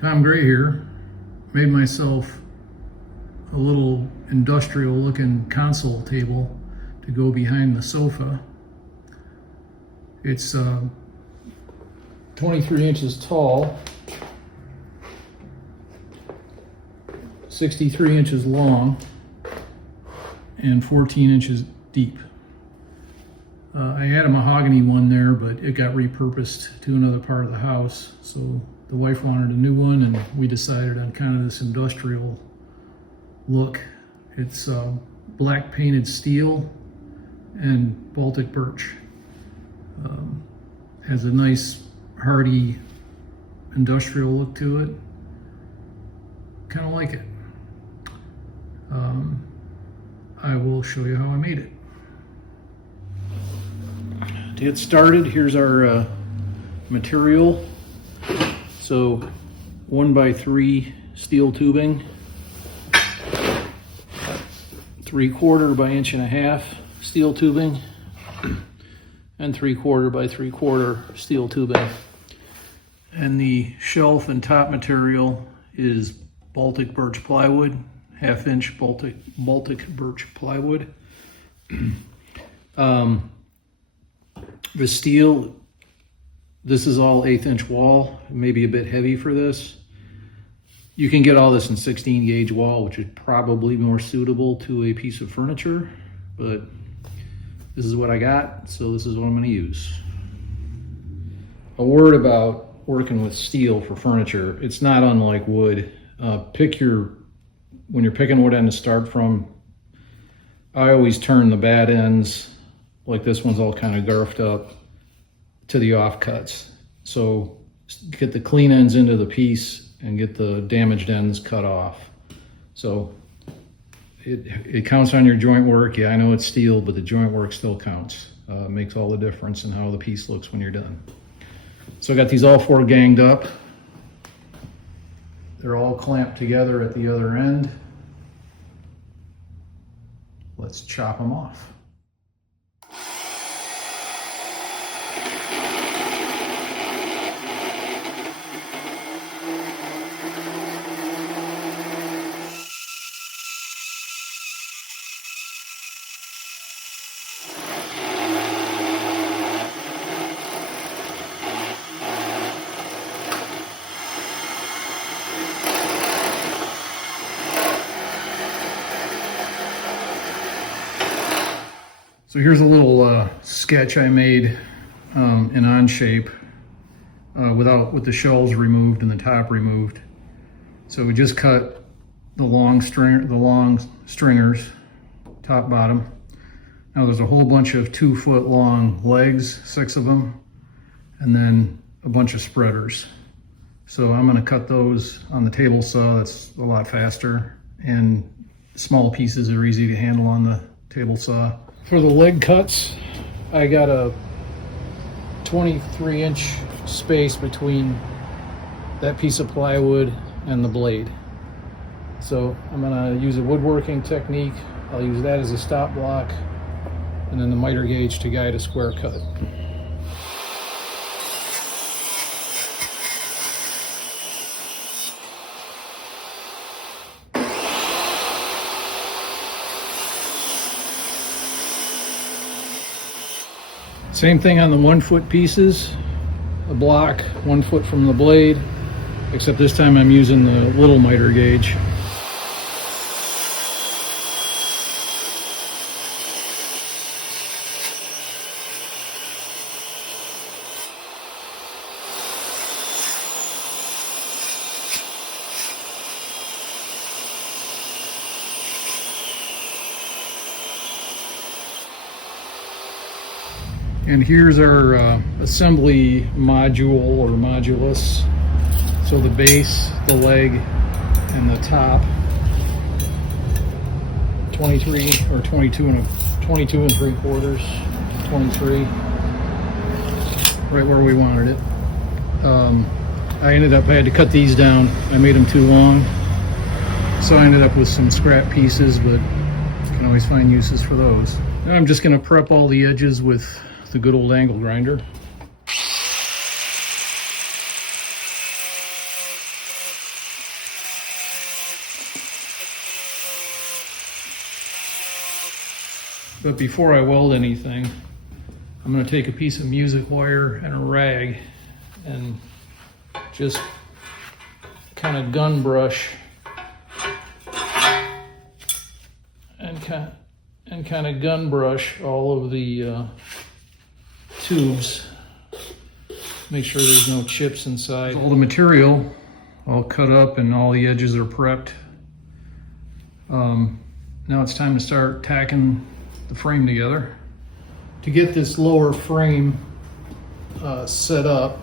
Tom Gray here. Made myself a little industrial looking console table to go behind the sofa. It's 23 inches tall, 63 inches long, and 14 inches deep. I had a mahogany one there, but it got repurposed to another part of the house. So the wife wanted a new one, and we decided on kind of this industrial look. It's black painted steel and Baltic birch. Has a nice hardy industrial look to it. Kind of like it. I will show you how I made it. To get started, here's our material. So 1x3 steel tubing, 3/4 by 1.5 inch steel tubing, and 3/4 by 3/4 steel tubing. And the shelf and top material is Baltic birch plywood, 1/2 inch Baltic birch plywood. The steel, this is all 1/8 inch wall, maybe a bit heavy for this. You can get all this in 16 gauge wall, which is probably more suitable to a piece of furniture, but this is what I got, so this is what I'm going to use. A word about working with steel for furniture. It's not unlike wood. When you're picking what end to start from, I always turn the bad ends, like this one's all kind of garfed up, to the offcuts. So get the clean ends into the piece and get the damaged ends cut off. So it counts on your joint work. Yeah, I know it's steel, but the joint work still counts. It makes all the difference in how the piece looks when you're done. So I got these all 4 ganged up. They're all clamped together at the other end. Let's chop them off. So here's a little sketch I made in Onshape with the shells removed and the top removed. So we just cut the long stringers, top bottom. Now there's a whole bunch of 2-foot long legs, 6 of them, and then a bunch of spreaders. So I'm going to cut those on the table saw. That's a lot faster, and small pieces are easy to handle on the table saw. For the leg cuts, I got a 23-inch space between that piece of plywood and the blade. So I'm gonna use a woodworking technique. I'll use that as a stop block, and then the miter gauge to guide a square cut. Same thing on the 1-foot pieces, a block 1 foot from the blade, except this time I'm using the little miter gauge. And here's our assembly module or modulus. So the base, the leg, and the top. 23 or 22 and 3/4, 23, right where we wanted it. I had to cut these down. I made them too long, so I ended up with some scrap pieces, but you can always find uses for those. Now I'm just going to prep all the edges with the good old angle grinder. But before I weld anything, I'm going to take a piece of music wire and a rag and just kind of gun brush and kind of gun brush all of the tubes. Make sure there's no chips inside. All the material all cut up and all the edges are prepped. Now it's time to start tacking the frame together. To get this lower frame set up,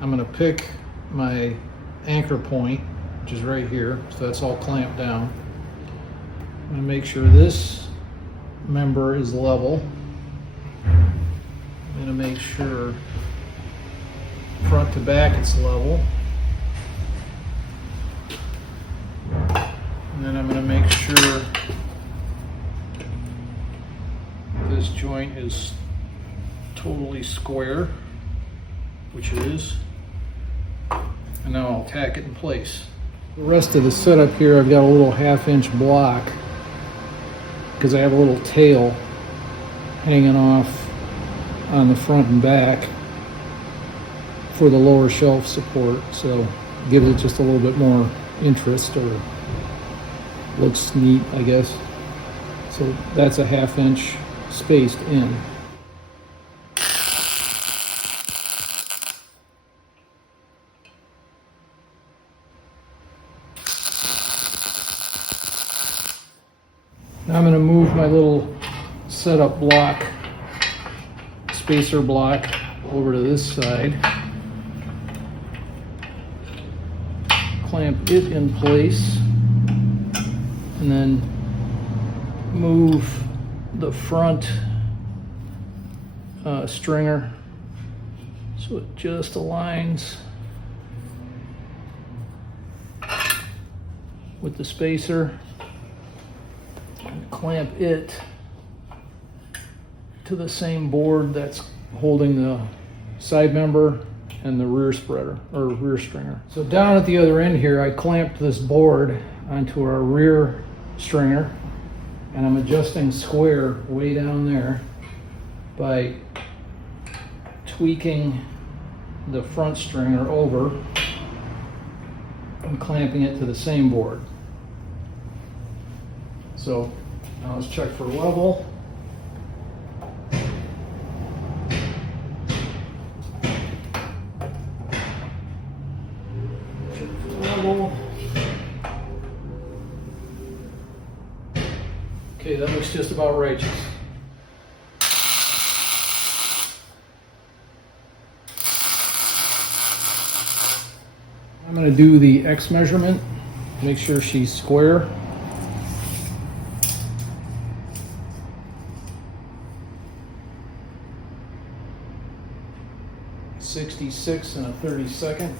I'm going to pick my anchor point, which is right here, so that's all clamped down. I'm going to make sure this member is level. I'm going to make sure front to back it's level. And then I'm going to make sure this joint is totally square, which it is. And now I'll tack it in place. The rest of the setup here, I've got a little 1/2-inch block because I have a little tail hanging off on the front and back for the lower shelf support, so gives it just a little bit more interest, or looks neat, I guess. So that's a 1/2-inch spaced in. Now I'm going to move my little setup block, spacer block, over to this side. Clamp it in place, and then move the front stringer so it just aligns with the spacer, and clamp it to the same board that's holding the side member and the rear spreader or rear stringer. So down at the other end here, I clamped this board onto our rear stringer, and I'm adjusting square way down there by tweaking the front stringer over and clamping it to the same board. So now let's check for level. Okay, that looks just about righteous. I'm going to do the X measurement, make sure she's square. .66 1/32.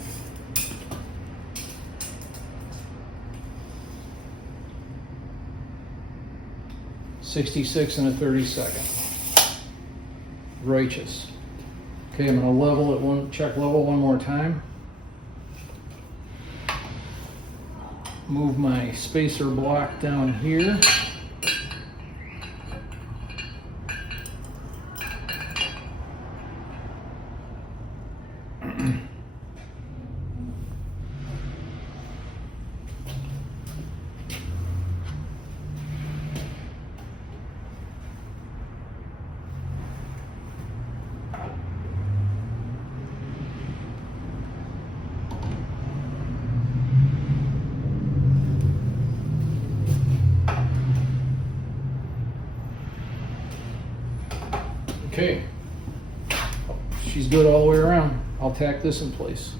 66 1/32. Righteous. Okay, I'm going to level it check level one more time. Move my spacer block down here. Okay, she's good all the way around. I'll tack this in place.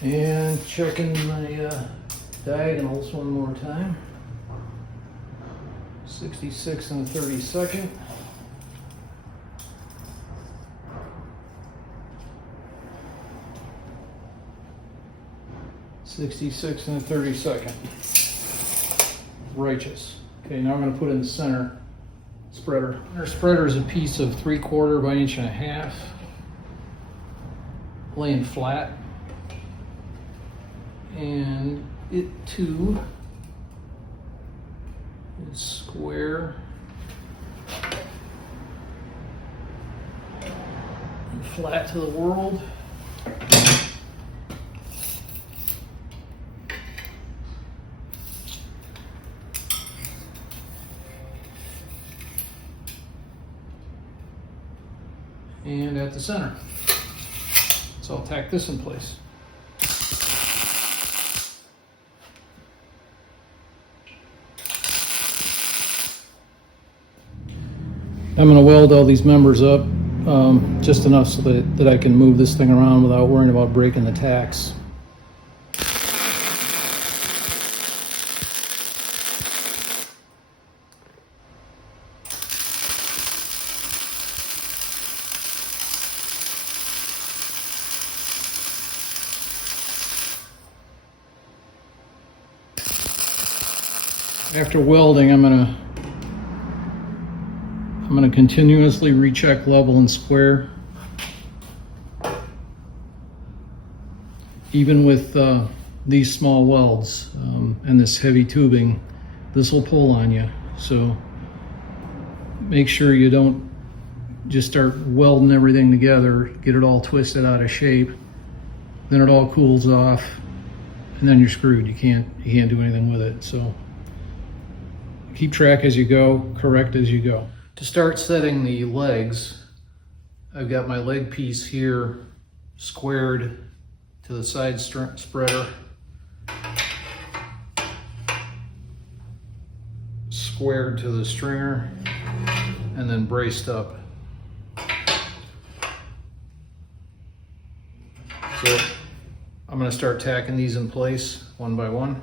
And checking my diagonals one more time. 66 1/32. 66 1/32. Righteous. Okay, now I'm going to put in the center spreader. Our spreader is a piece of 3/4 by 1.5 inch, laying flat, and it too is square and flat to the world. And at the center. So I'll tack this in place. I'm going to weld all these members up just enough so that I can move this thing around without worrying about breaking the tacks. After welding, I'm gonna continuously recheck level and square. Even with these small welds and this heavy tubing, this will pull on you. So make sure you don't just start welding everything together, get it all twisted out of shape. Then it all cools off, and then you're screwed. You can't do anything with it. So keep track as you go, correct as you go. To start setting the legs, I've got my leg piece here squared to the side spreader, squared to the stringer, and then braced up. So I'm going to start tacking these in place one by one.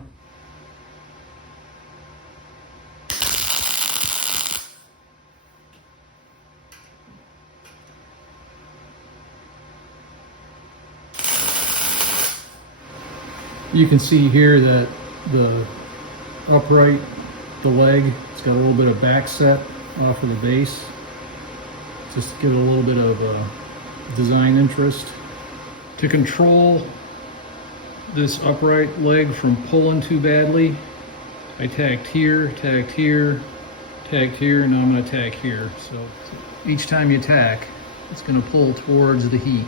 You can see here that the upright, the leg, it's got a little bit of back set off of the base, just to give it a little bit of design interest. To control this upright leg from pulling too badly, I tacked here, tacked here, tacked here, and now I'm going to tack here. So each time you tack, it's going to pull towards the heat.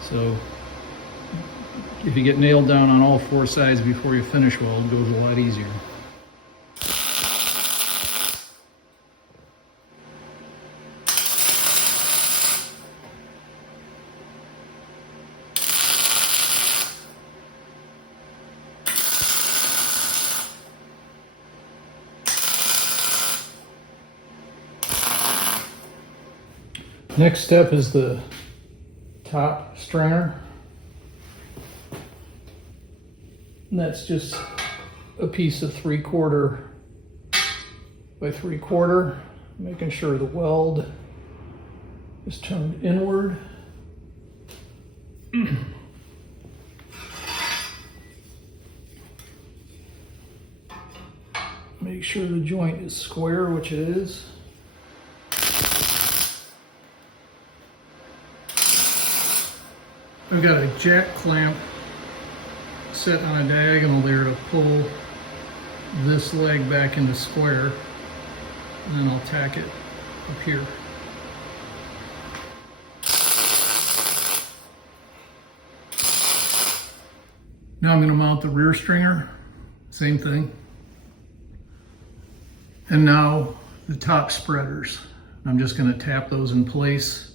So if you get nailed down on all four sides before you finish weld, it goes a lot easier. Next step is the top stringer. And that's just a piece of 3/4 by 3/4, making sure the weld is turned inward. Make sure the joint is square, which it is. I've got a jack clamp set on a diagonal there to pull this leg back into square, and then I'll tack it up here. Now I'm going to mount the rear stringer, same thing. And now the top spreaders. I'm just going to tap those in place,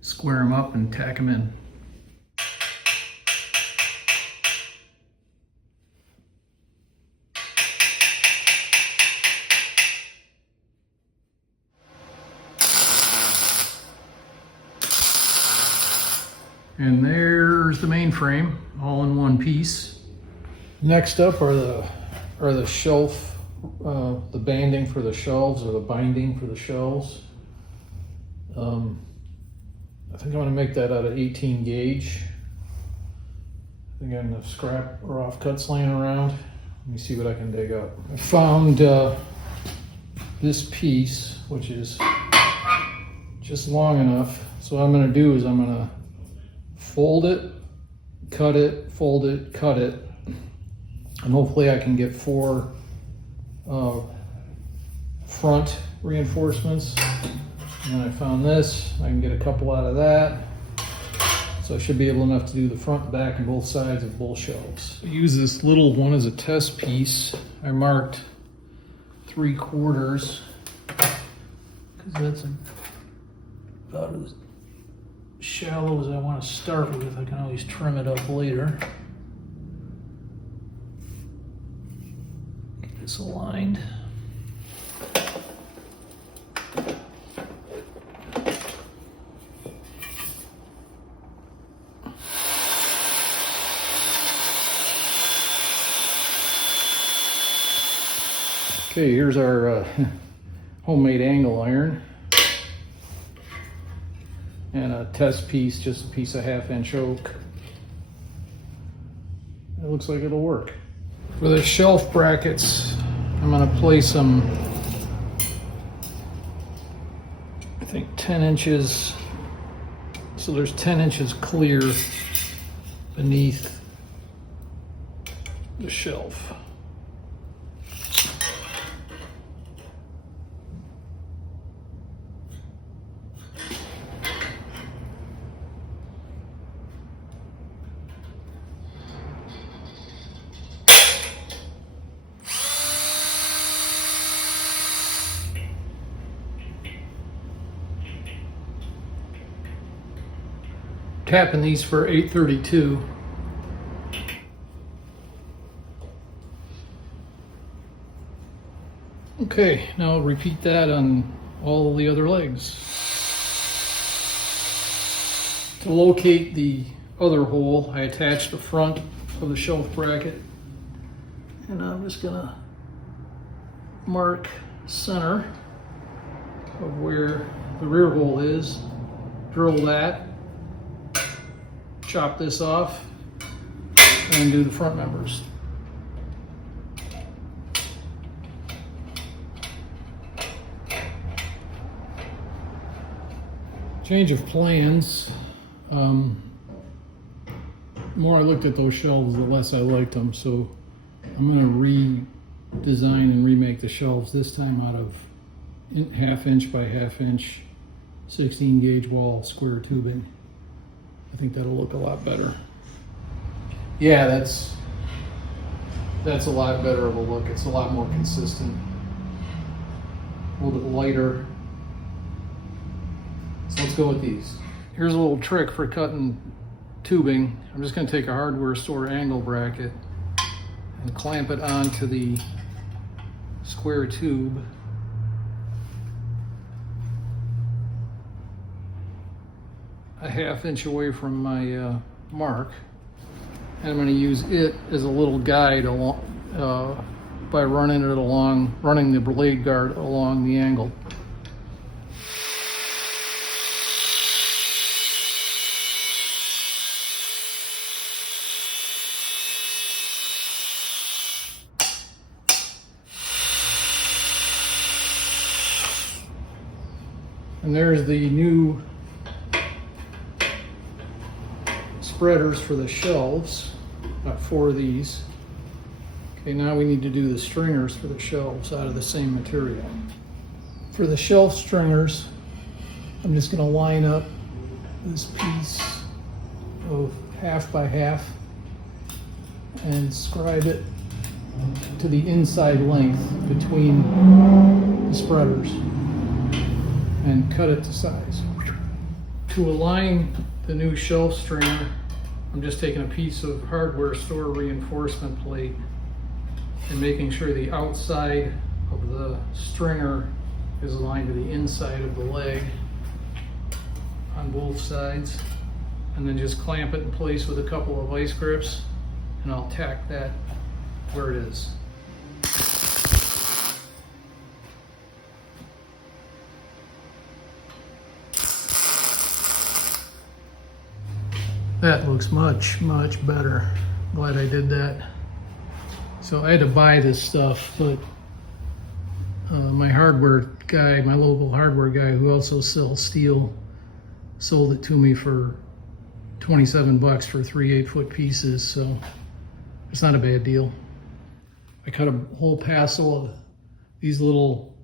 square them up, and tack them in. And there's the main frame, all in one piece. Next up are the shelf, the banding for the shelves, or the binding for the shelves. I think I'm going to make that out of 18 gauge. I think I have enough scrap or offcuts laying around. Let me see what I can dig up. I found this piece, which is just long enough. So what I'm gonna do is I'm gonna fold it, cut it, fold it, cut it, and hopefully I can get 4 front reinforcements. And I found this, I can get a couple out of that. So I should be able enough to do the front, back, and both sides of both shelves. I use this little one as a test piece. I marked 3/4 because that's about as shallow as I want to start with. I can always trim it up later. Get this aligned. Okay, here's our homemade angle iron and a test piece, just a piece of 1/2 inch oak. It looks like it'll work. For the shelf brackets, I'm going to place them, I think 10 inches, so there's 10 inches clear beneath the shelf. Tapping these for 832. Okay, now I'll repeat that on all the other legs. To locate the other hole, I attached the front of the shelf bracket, and I'm just gonna mark center of where the rear hole is, drill that, chop this off, and do the front members. Change of plans. The more I looked at those shelves, the less I liked them, so I'm going to redesign and remake the shelves, this time out of 1/2 inch by 1/2 inch 16 gauge wall square tubing. I think that'll look a lot better. Yeah, that's a lot better of a look. It's a lot more consistent, a little bit lighter. So let's go with these. Here's a little trick for cutting tubing. I'm just going to take a hardware store angle bracket and clamp it onto the square tube. A 1/2 inch away from my mark, and I'm going to use it as a little guide along by running the blade guard along the angle. And there's the new spreaders for the shelves, got 4 of these. Okay, now we need to do the stringers for the shelves out of the same material. For the shelf stringers, I'm just going to line up this piece of 1/2 by 1/2 and scribe it to the inside length between the spreaders and cut it to size. To align the new shelf stringer, I'm just taking a piece of hardware store reinforcement plate and making sure the outside of the stringer is aligned to the inside of the leg on both sides, and then just clamp it in place with a couple of vice grips, and I'll tack that where it is. That looks much better. Glad I did that. So I had to buy this stuff, but my hardware guy, my local hardware guy who also sells steel, sold it to me for 27 bucks for 3 8-foot pieces, so it's not a bad deal. I cut a whole passel of these little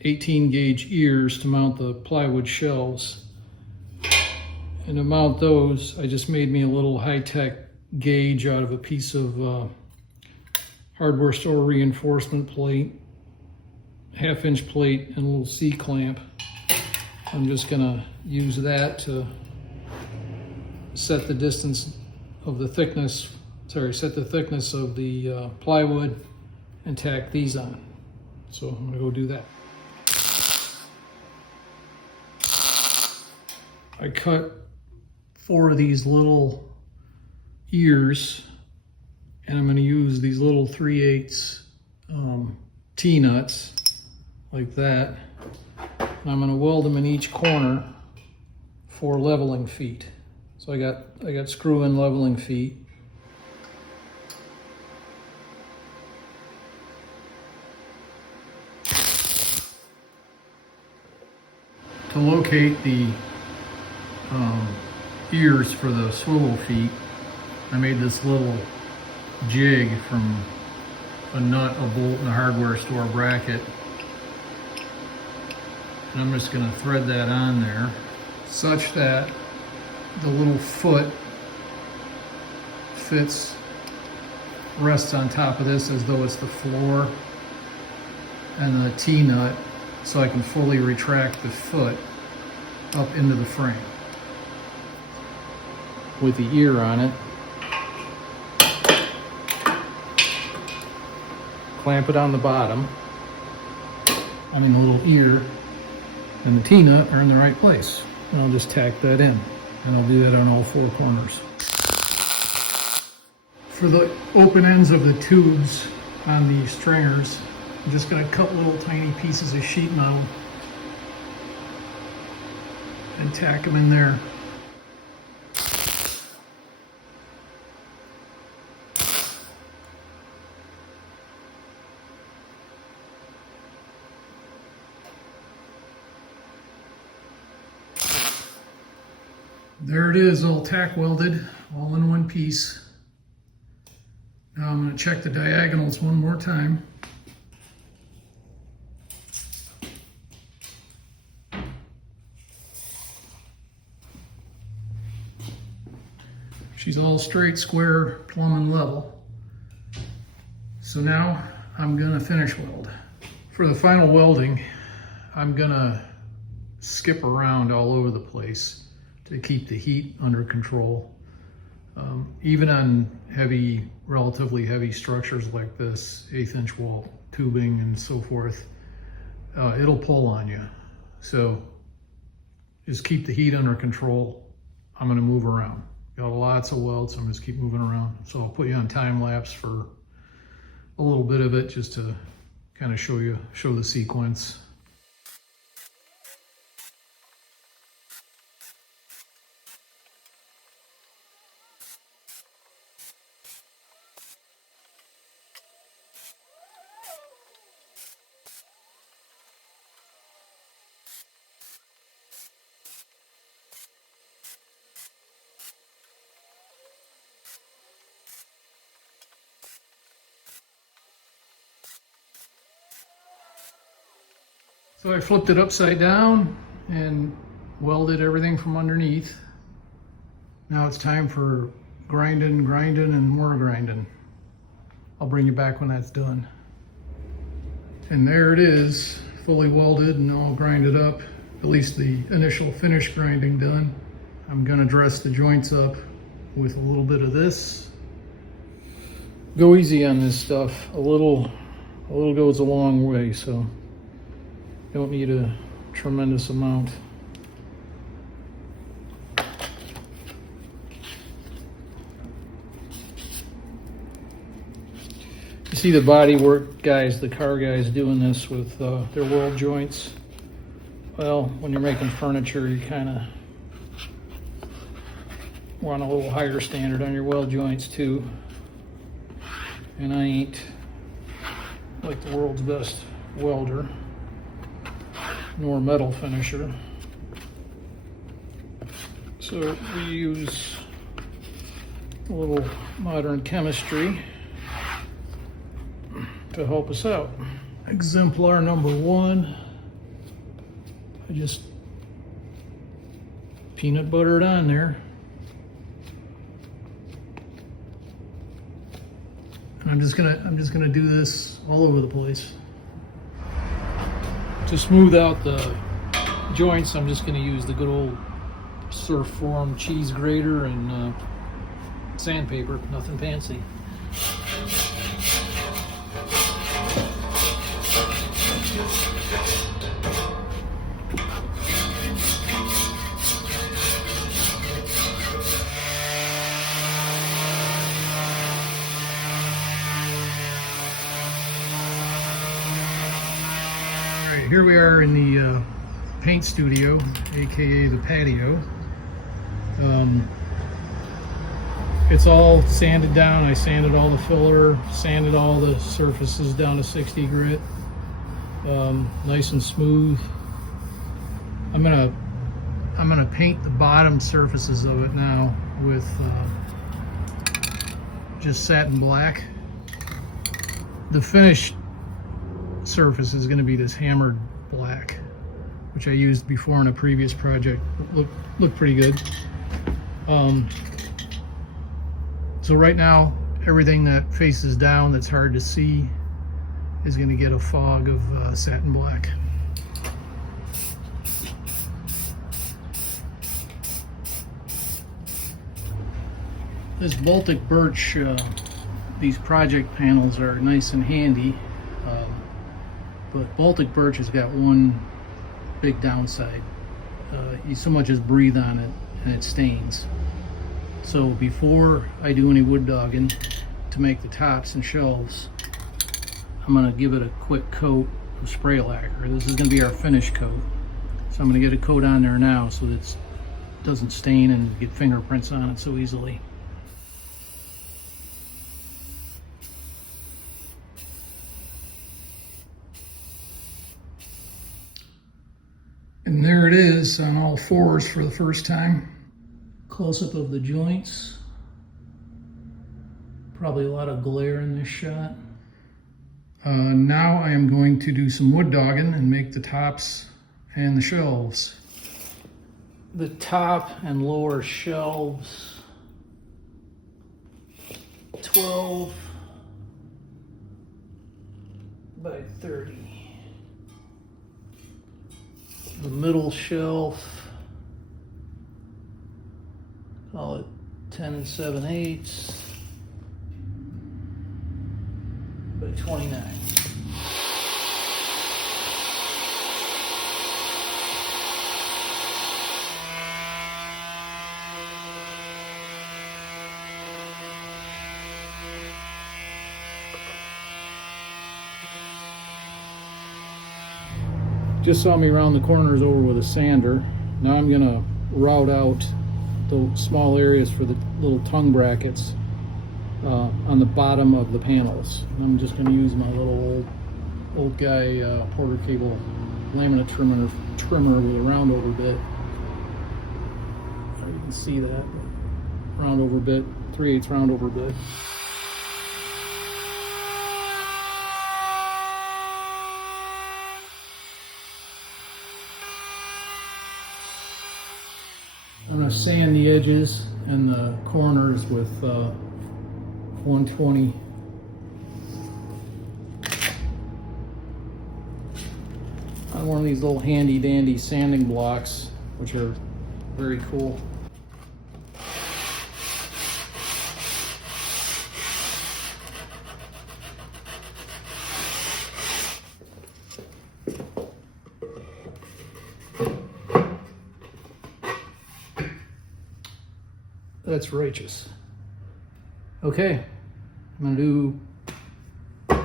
18 gauge ears to mount the plywood shelves. And to mount those, I just made me a little high-tech gauge out of a piece of hardware store reinforcement plate, 1/2-inch plate, and a little C-clamp. I'm just gonna use that to set the distance of the thickness, set the thickness of the plywood and tack these on. So I'm gonna go do that. I cut 4 of these little ears, and I'm gonna use these little 3/8 T-nuts like that. And I'm gonna weld them in each corner for leveling feet. So I got screw-in leveling feet. To locate the ears for the swivel feet, I made this little jig from a nut, a bolt, and a hardware store bracket. And I'm just going to thread that on there such that the little foot rests on top of this as though it's the floor, and the T-nut, so I can fully retract the foot up into the frame with the ear on it. Clamp it on the bottom. I mean, the little ear and the T-nut are in the right place. And I'll just tack that in, and I'll do that on all 4 corners. For the open ends of the tubes on the stringers, I'm just going to cut little tiny pieces of sheet metal and tack them in there. There it is, all tack welded, all in one piece. Now I'm going to check the diagonals one more time. She's all straight, square, plumb, and level. So now I'm going to finish weld. For the final welding, I'm going to skip around all over the place to keep the heat under control. Even on relatively heavy structures like this, 1/8-inch wall tubing and so forth, it'll pull on you. So just keep the heat under control. I'm gonna move around. Got lots of welds, so I'm just keep moving around. So I'll put you on time lapse for a little bit of it just to kind of show the sequence. So I flipped it upside down and welded everything from underneath. Now it's time for grinding, and more grinding. I'll bring you back when that's done. And there it is, fully welded and all grinded up, at least the initial finish grinding done. I'm gonna dress the joints up with a little bit of this. Go easy on this stuff. A little goes a long way, so don't need a tremendous amount. You see the body work guys, the car guys doing this with their weld joints. Well, when you're making furniture, you kind of want a little higher standard on your weld joints too. And I ain't like the world's best welder nor metal finisher. So we use a little modern chemistry to help us out. Exemplar number 1, I just peanut buttered on there. And I'm just gonna do this all over the place. To smooth out the joints, I'm just gonna use the good old surf form cheese grater and sandpaper, nothing fancy. Here we are in the paint studio, aka the patio. It's all sanded down. I sanded all the filler, sanded all the surfaces down to 60 grit, nice and smooth. I'm gonna paint the bottom surfaces of it now with just satin black. The finished surface is going to be this hammered black, which I used before in a previous project. Looked pretty good. So right now, everything that faces down that's hard to see is going to get a fog of satin black. This Baltic birch, these project panels are nice and handy. But Baltic birch has got one big downside. You so much as breathe on it and it stains. So before I do any wood dogging to make the tops and shelves, I'm gonna give it a quick coat of spray lacquer. This is gonna be our finish coat. So I'm gonna get a coat on there now so that it doesn't stain and get fingerprints on it so easily. And there it is on all fours for the first time. Close-up of the joints. Probably a lot of glare in this shot. Now I am going to do some wood dogging and make the tops and the shelves. The top and lower shelves, 12 by 30. The middle shelf, call it 10 7/8 by 29. Just saw me round the corners over with a sander. Now I'm gonna route out the small areas for the little tongue brackets on the bottom of the panels. And I'm just gonna use my little old guy Porter cable laminate trimmer with a round over bit. I don't know if you can see that. Round over bit, 3/8 round over bit. I'm going to sand the edges and the corners with 120. On one of these little handy dandy sanding blocks, which are very cool. That's righteous. Okay, I'm gonna do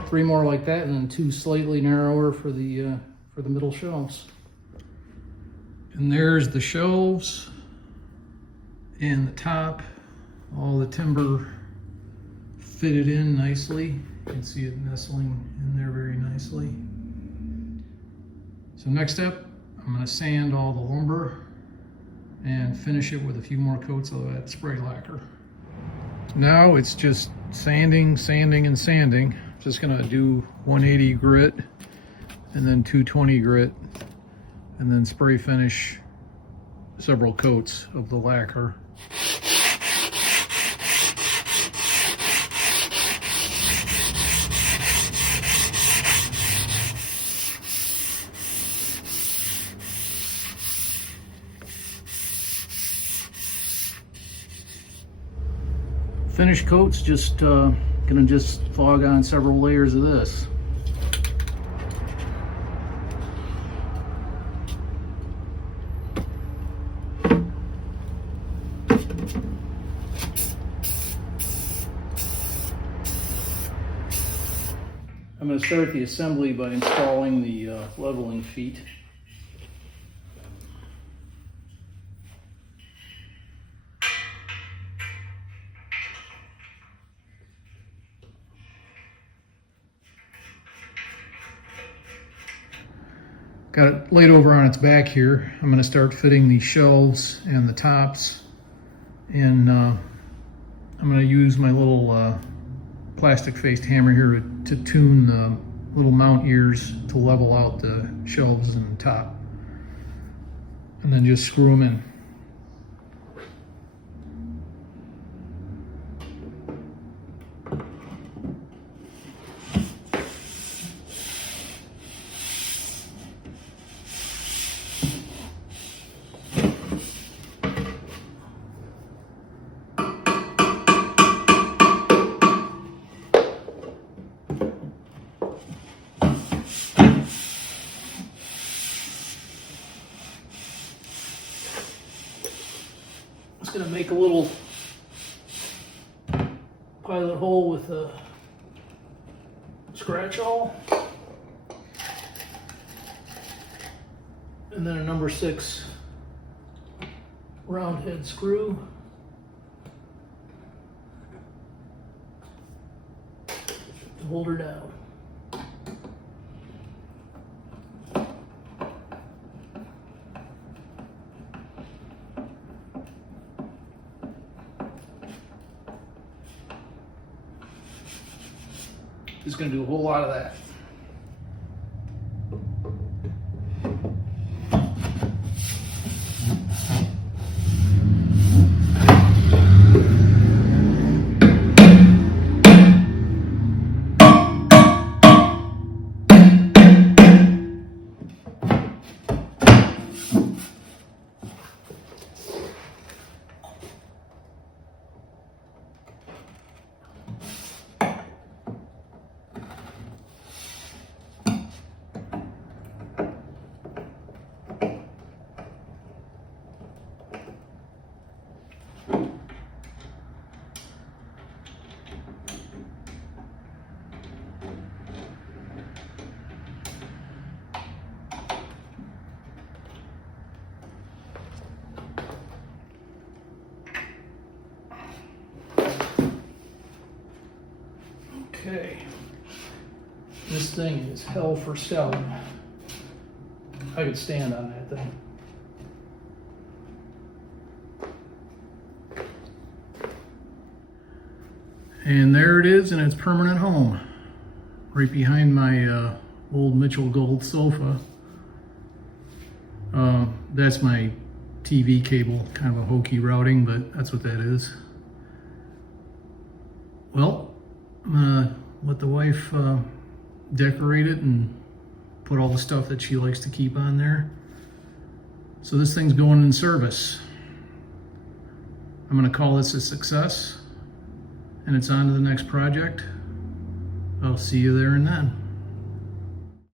3 more like that, and then 2 slightly narrower for the middle shelves. And there's the shelves and the top. All the timber fitted in nicely. You can see it nestling in there very nicely. So next step, I'm going to sand all the lumber and finish it with a few more coats of that spray lacquer. Now it's just sanding, sanding, and sanding. Just going to do 180 grit and then 220 grit and then spray finish several coats of the lacquer. Finished coats, just gonna just fog on several layers of this. I'm going to start the assembly by installing the leveling feet. Got it laid over on its back here. I'm going to start fitting the shelves and the tops, and I'm going to use my little plastic faced hammer here to tune the little mount ears to level out the shelves and the top, and then just screw them in. Going to make a little pilot hole with a scratch awl and then a number 6 round head screw. To hold her down. Just going to do a whole lot of that. Okay, this thing is hell for selling. I could stand on that thing. And there it is in its permanent home, right behind my old Mitchell Gold sofa. That's my TV cable, kind of a hokey routing, but that's what that is. Well, I'm gonna let the wife decorate it and put all the stuff that she likes to keep on there. So this thing's going in service. I'm gonna call this a success, and it's on to the next project. I'll see you there and then.